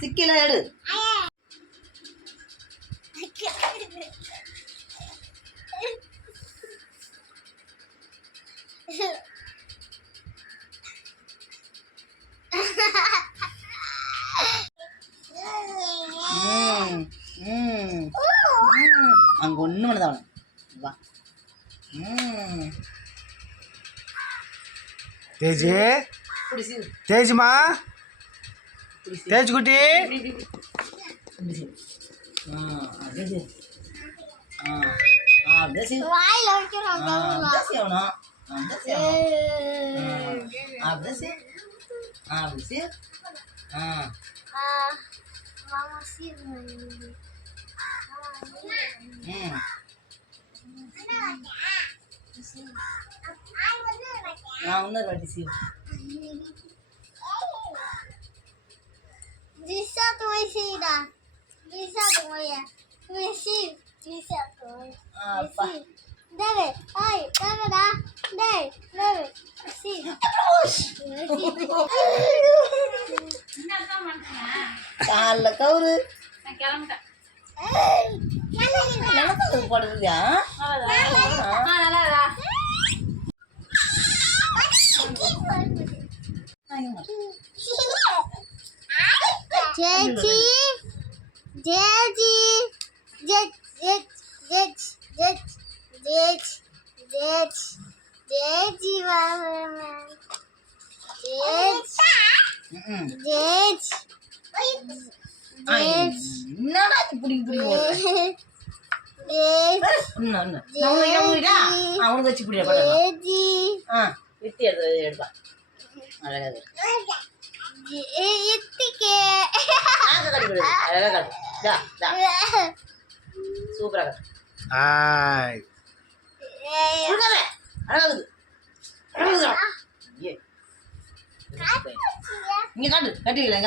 சிக்கில எடு. அங்க ஒண்ணு பண்ணதான் வா. தேஜு தேஜுமா தேஜ் குட்டி இன்னொரு வாட்டி சீவு. Bisa tuh isi dah. Bisa tuh ya. Misi. Bisa tuh. Apa? Dave, hai, dave dah. Dave. Misi. காலைல கவுரு எனக்கு போடுறியா? Jeji என்னடா இப்படி இப்படி அவனுக்கு வச்சு இப்படி விட்டு எடுப்பா. அழகா அழகா சூப்பரா அழகாகுது. இங்க காட்டு கட்டிக்கல.